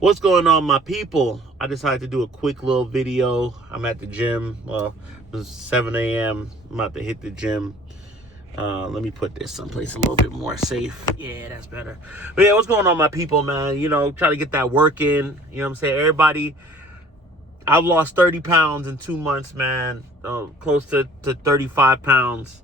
What's going on, my people? I decided to do a quick little video. I'm at the gym. Well, it was 7 a.m. I'm about to hit the gym. Let me put this someplace a little bit more safe. Yeah, that's better. But yeah, what's going on, my people, man? You know, try to get that work in. You know what I'm saying? Everybody, I've lost 30 pounds in 2 months, man. Close to 35 pounds.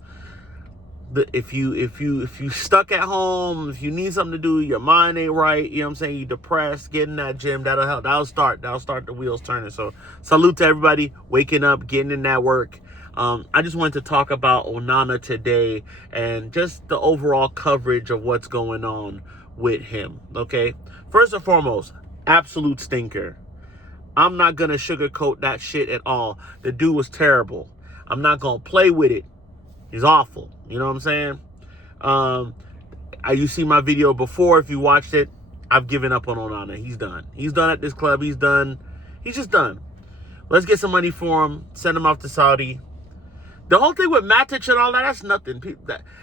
If you stuck at home, if you need something to do, your mind ain't right, you know what I'm saying, you're depressed, get in that gym, that'll help. That'll start the wheels turning. So salute to everybody waking up, getting in that work. I just wanted to talk about Onana today and just the overall coverage of what's going on with him. Okay, first and foremost, absolute stinker. I'm not gonna sugarcoat that shit at all. The dude was terrible. I'm not gonna play with it. He's awful. You know what I'm saying? You see my video before. If you watched it, I've given up on Onana. He's done. He's done at this club. He's done. He's just done. Let's get some money for him. Send him off to Saudi. The whole thing with Matic and all that, that's nothing.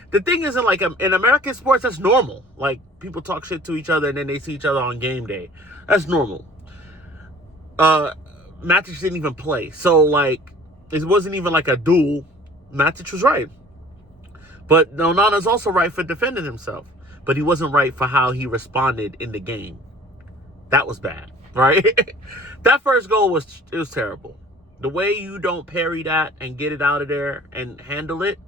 The thing isn't like in American sports, that's normal. Like, people talk shit to each other and then they see each other on game day. That's normal. Matic didn't even play. So, like, it wasn't even like a duel. Matic was right. But Onana's also right for defending himself. But he wasn't right for how he responded in the game. That was bad, right? That first goal was terrible. The way you don't parry that and get it out of there and handle it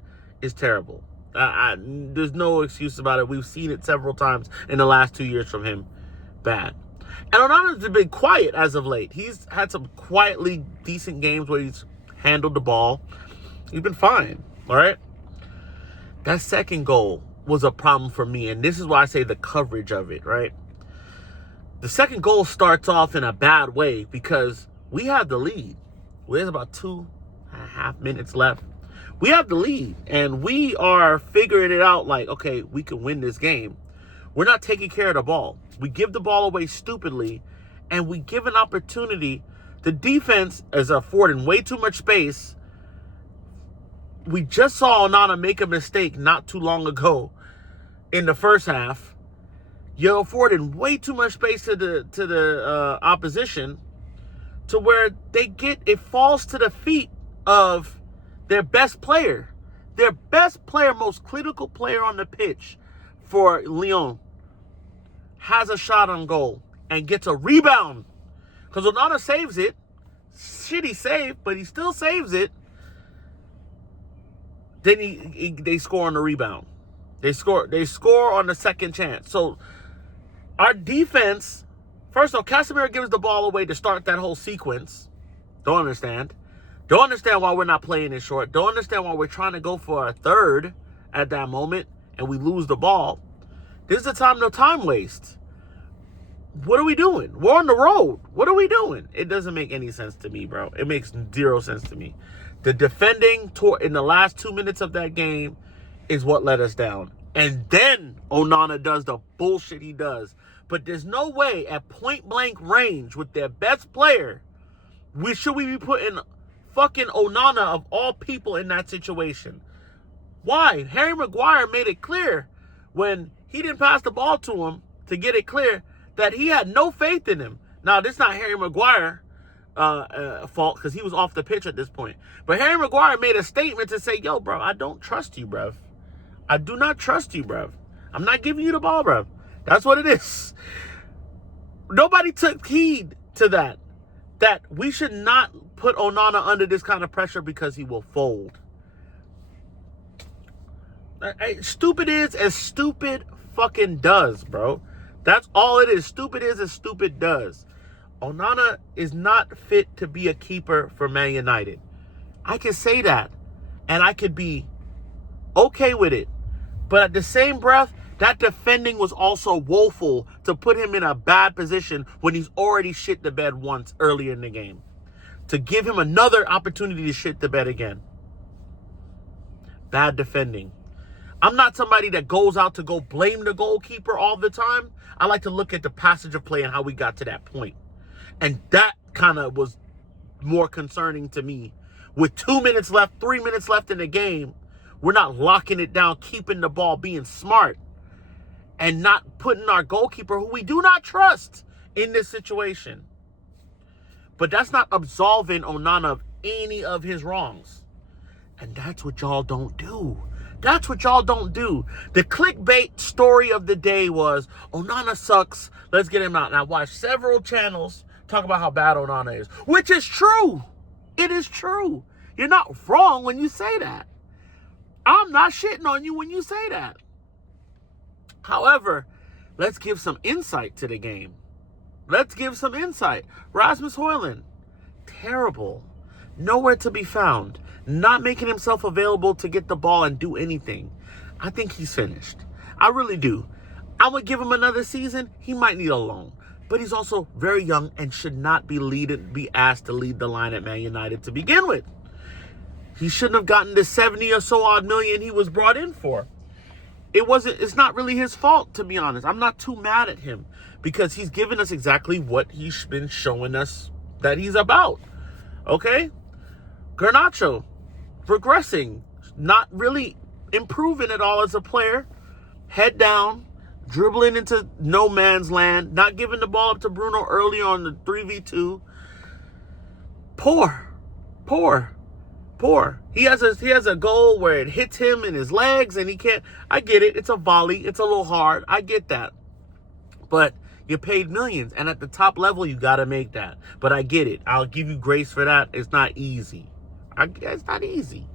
is terrible. There's no excuse about it. We've seen it several times in the last 2 years from him. Bad. And Onana's been quiet as of late. He's had some quietly decent games where he's handled the ball. He's been fine, all right? That second goal was a problem for me, and this is why I say the coverage of it, right? The second goal starts off in a bad way because we have the lead. There's about 2.5 minutes left. We have the lead, and we are figuring it out like, okay, we can win this game. We're not taking care of the ball. We give the ball away stupidly, and we give an opportunity. The defense is affording way too much space. We just saw Onana make a mistake not too long ago in the first half. You're affording way too much space to the opposition to where it falls to the feet of their best player. Their best player, most critical player on the pitch for Lyon has a shot on goal and gets a rebound. Because Onana saves it. Shitty save, but he still saves it. Then they score on the rebound. They score on the second chance. So our defense, first of all, Casemiro gives the ball away to start that whole sequence. Don't understand. Don't understand why we're not playing it short. Don't understand why we're trying to go for a third at that moment and we lose the ball. This is the time, no time waste. What are we doing? We're on the road. What are we doing? It doesn't make any sense to me, bro. It makes zero sense to me. The defending in the last 2 minutes of that game is what let us down. And then Onana does the bullshit he does. But there's no way at point-blank range with their best player, should we be putting fucking Onana of all people in that situation? Why? Harry Maguire made it clear when he didn't pass the ball to him to get it clear that he had no faith in him. Now, this is not Harry Maguire fault because he was off the pitch at this point. But Harry Maguire made a statement to say, yo, bro, I don't trust you, bruv. I do not trust you, bruv. I'm not giving you the ball, bruv. That's what it is. Nobody took heed to that we should not put Onana under this kind of pressure because he will fold. Stupid is as stupid fucking does, bro. That's all it is. Stupid is as stupid does. Onana is not fit to be a keeper for Man United. I can say that, and I could be okay with it. But at the same breath, that defending was also woeful to put him in a bad position when he's already shit the bed once earlier in the game. To give him another opportunity to shit the bed again. Bad defending. I'm not somebody that goes out to go blame the goalkeeper all the time. I like to look at the passage of play and how we got to that point. And that kind of was more concerning to me. With 2 minutes left, 3 minutes left in the game, we're not locking it down, keeping the ball, being smart, and not putting our goalkeeper, who we do not trust, in this situation. But that's not absolving Onana of any of his wrongs. And that's what y'all don't do. That's what y'all don't do. The clickbait story of the day was, Onana sucks, let's get him out. And I watched several channels talk about how bad Onana is, which is true. It is true. You're not wrong when you say that. I'm not shitting on you when you say that. However, let's give some insight to the game. Let's give some insight. Rasmus Højlund, terrible. Nowhere to be found. Not making himself available to get the ball and do anything. I think he's finished. I really do. I would give him another season. He might need a loan. But he's also very young and should not be asked to lead the line at Man United to begin with. He shouldn't have gotten the 70 or so odd million he was brought in for. It's not really his fault, to be honest. I'm not too mad at him because he's given us exactly what he's been showing us that he's about. Okay? Garnacho, regressing, not really improving at all as a player. Head down, dribbling into no man's land, not giving the ball up to Bruno early on the 3v2. Poor. He has a goal where it hits him in his legs and he can't. I get it. It's a volley. It's a little hard. I get that. But you paid millions, and at the top level, you got to make that. But I get it. I'll give you grace for that. It's not easy. It's not easy.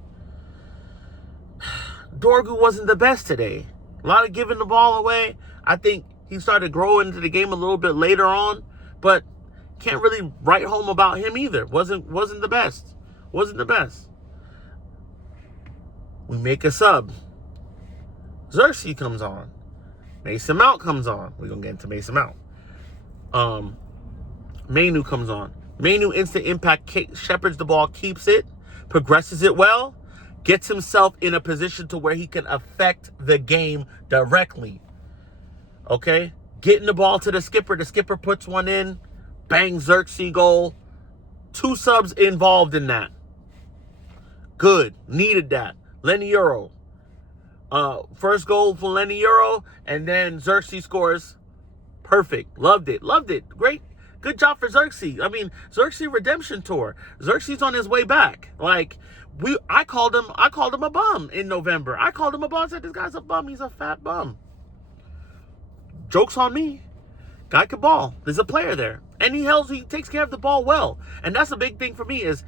Dorgu wasn't the best today. A lot of giving the ball away. I think he started growing into the game a little bit later on, but can't really write home about him either. Wasn't the best. Wasn't the best. We make a sub. Xerxes comes on. Mason Mount comes on. We're going to get into Mason Mount. Mainu comes on. Mainu instant impact, shepherds the ball, keeps it, progresses it well, gets himself in a position to where he can affect the game directly. Okay? Getting the ball to the skipper. The skipper puts one in. Bang, Xerxes goal. 2 subs involved in that. Good. Needed that. Lenny Euro. First goal for Lenny Euro, and then Xerxes scores. Perfect. Loved it. Great. Good job for Xerxes. I mean, Xerxes redemption tour. Xerxes on his way back. Like, I called him a bum in November. I called him a bum. I said, this guy's a bum. He's a fat bum. Joke's on me. Guy can ball. There's a player there. And he takes care of the ball well. And that's a big thing for me is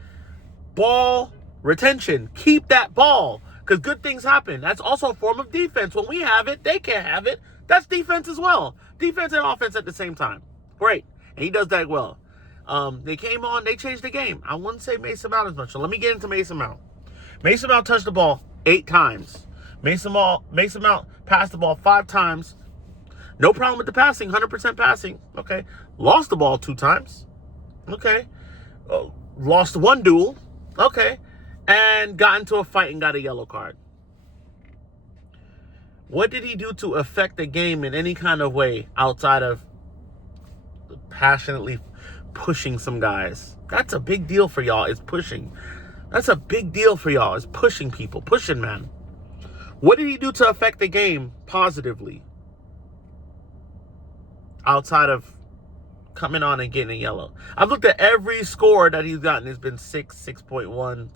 ball retention. Keep that ball. Because good things happen. That's also a form of defense. When we have it, they can't have it. That's defense as well. Defense and offense at the same time. Great. And he does that well. They came on. They changed the game. I wouldn't say Mason Mount as much. So let me get into Mason Mount. Mason Mount touched the ball 8 times. Mason Mount passed the ball 5 times. No problem with the passing. 100% passing. Okay. Lost the ball 2 times. Okay. Lost 1 duel. Okay. And got into a fight and got a yellow card. What did he do to affect the game in any kind of way outside of passionately pushing some guys? That's a big deal for y'all. It's pushing. That's a big deal for y'all. It's pushing people. Pushing, man. What did he do to affect the game positively? Outside of coming on and getting a yellow. I've looked at every score that he's gotten. It's been 6, 6.1,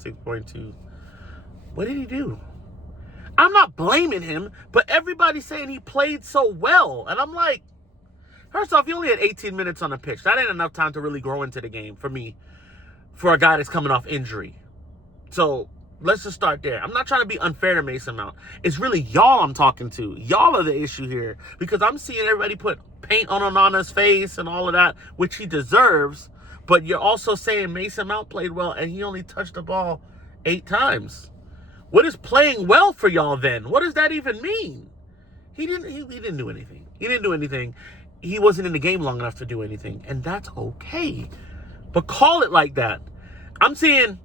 6.2. What did he do? I'm not blaming him, but everybody's saying he played so well. And I'm like, first off, he only had 18 minutes on the pitch. That ain't enough time to really grow into the game for me, for a guy that's coming off injury. So let's just start there. I'm not trying to be unfair to Mason Mount. It's really y'all I'm talking to. Y'all are the issue here because I'm seeing everybody put paint on Onana's face and all of that, which he deserves. But you're also saying Mason Mount played well and he only touched the ball 8 times. What is playing well for y'all then? What does that even mean? He didn't do anything. He didn't do anything. He wasn't in the game long enough to do anything. And that's okay. But call it like that. I'm saying,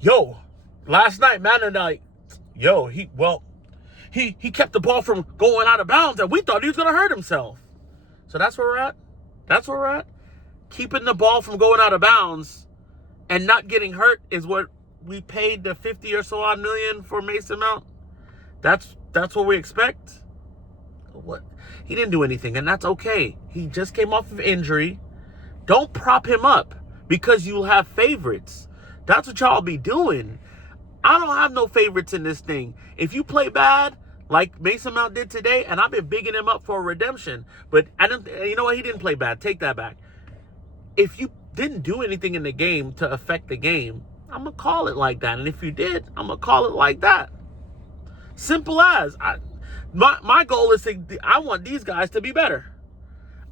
yo, last night, man, and like, yo, he kept the ball from going out of bounds and we thought he was going to hurt himself. So that's where we're at. That's where we're at. Keeping the ball from going out of bounds and not getting hurt is what we paid the 50 or so odd million for Mason Mount. That's what we expect. what? He didn't do anything, and that's okay. He just came off of injury. Don't prop him up because you have favorites. That's what y'all be doing. I don't have no favorites in this thing. If you play bad, like Mason Mount did today, and I've been bigging him up for a redemption, but I don't. You know what? He didn't play bad. Take that back. If you didn't do anything in the game to affect the game, I'm gonna call it like that. And if you did, I'm gonna call it like that. Simple as. My goal is I want these guys to be better.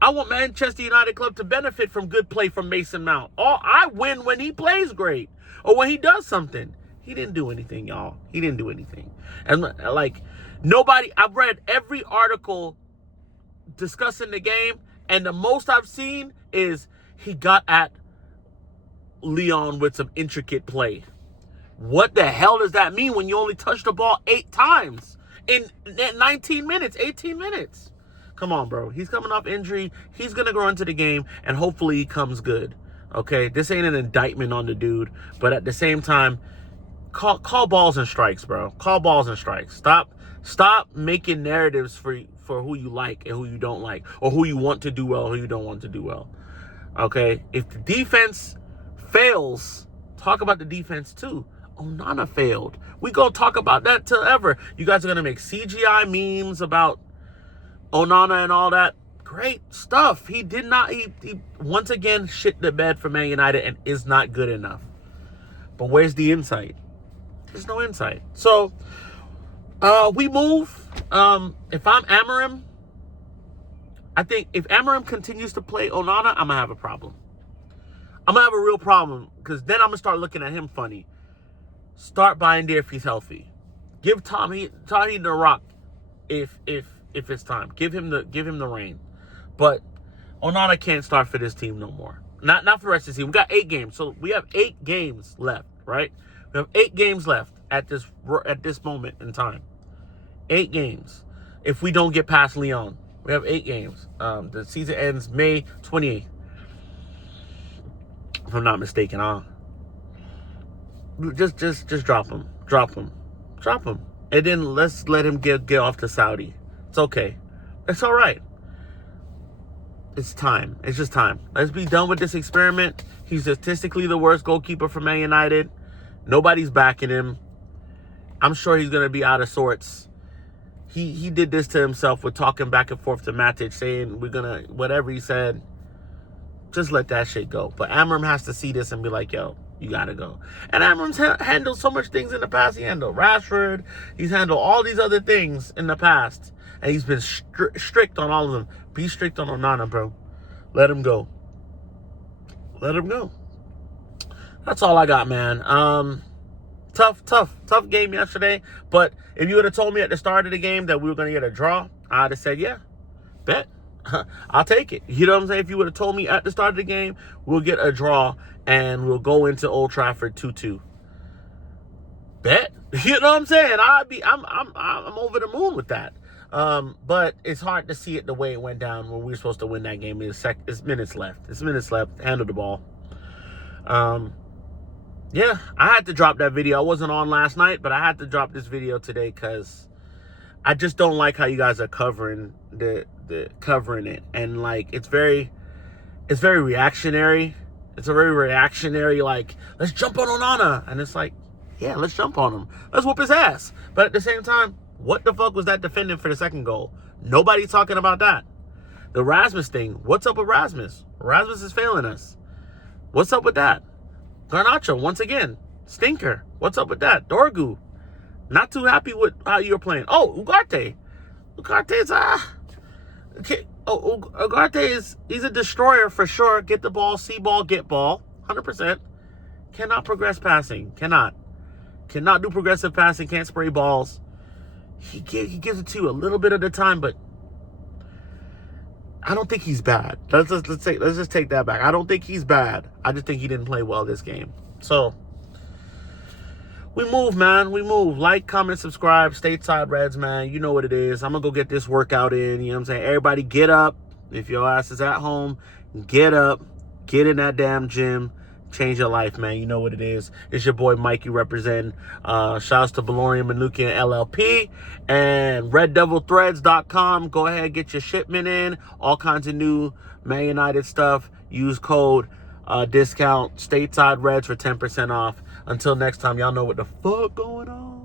I want Manchester United Club to benefit from good play from Mason Mount. I win when he plays great or when he does something. He didn't do anything, y'all. He didn't do anything. And like nobody, I've read every article discussing the game, and the most I've seen is he got at Leon with some intricate play. What the hell does that mean when you only touched the ball 8 times in 19 minutes, 18 minutes? Come on, bro. He's coming off injury. He's going to grow into the game, and hopefully he comes good. Okay? This ain't an indictment on the dude, but at the same time, call balls and strikes, bro. Call balls and strikes. Stop making narratives for who you like and who you don't like, or who you want to do well, who you don't want to do well. Okay? If the defense fails, talk about the defense too. Onana failed. We gonna talk about that till ever. You guys are gonna make CGI memes about Onana and all that. Great stuff. He did not. He once again shit the bed for Man United and is not good enough. But where's the insight? There's no insight. So we move. If I'm Amorim, I think if Amorim continues to play Onana, I'm gonna have a problem. I'm gonna have a real problem because then I'm gonna start looking at him funny. Start buying there if he's healthy. Give Tommy the rock if it's time. Give him the reign. But Onana can't start for this team no more. Not for the rest of the season. We got 8 games, so we have 8 games left, right? We have 8 games left at this moment in time. 8 games. If we don't get past Lyon, we have 8 games. The season ends May 28th. If I'm not mistaken, just drop him. And then let's let him get off to Saudi. It's okay. It's all right. It's time. It's just time. Let's be done with this experiment. He's statistically the worst goalkeeper for Man United. Nobody's backing him. I'm sure he's going to be out of sorts. He did this to himself with talking back and forth to Matic, saying we're going to, whatever he said, just let that shit go. But Amorim has to see this and be like, yo, you got to go. And Amorim's handled so much things in the past. He handled Rashford. He's handled all these other things in the past. And he's been strict on all of them. Be strict on Onana, bro. Let him go. Let him go. That's all I got, man. Tough game yesterday. But if you would have told me at the start of the game that we were going to get a draw, I'd have said, yeah, bet. I'll take it. You know what I'm saying? If you would have told me at the start of the game, we'll get a draw and we'll go into Old Trafford 2-2. Bet. You know what I'm saying? I'm over the moon with that. But it's hard to see it the way it went down when we were supposed to win that game. It's minutes left. Handle the ball. Yeah, I had to drop that video. I wasn't on last night, but I had to drop this video today because I just don't like how you guys are covering covering it. And like it's very reactionary. It's a very reactionary, like, let's jump on Onana. And it's like, yeah, let's jump on him. Let's whoop his ass. But at the same time, what the fuck was that defending for the second goal? Nobody's talking about that. The Rasmus thing. What's up with Rasmus? Rasmus is failing us. What's up with that? Garnacho, once again. Stinker. What's up with that? Dorgu. Not too happy with how you're playing. Oh, Ugarte. Ugarte's, okay. Oh, Ugarte he's a destroyer for sure. Get the ball, see ball, get ball. 100%. Cannot progress passing. Cannot do progressive passing. Can't spray balls. He gives it to you a little bit at a time, but I don't think he's bad. Let's just take that back. I don't think he's bad. I just think he didn't play well this game. So we move, man. We move. Like, comment, subscribe. Stateside Reds, man. You know what it is. I'm gonna go get this workout in. You know what I'm saying? Everybody get up. If your ass is at home, get up. Get in that damn gym. change your life, man. You know what it is. It's your boy Mikey representing. Shouts to Valorian Manukian LLP and RedDevilThreads.com. Go ahead, get your shipment in. All kinds of new Man United stuff. Use code discount Stateside Reds for 10% off. Until next time, y'all know what the fuck going on.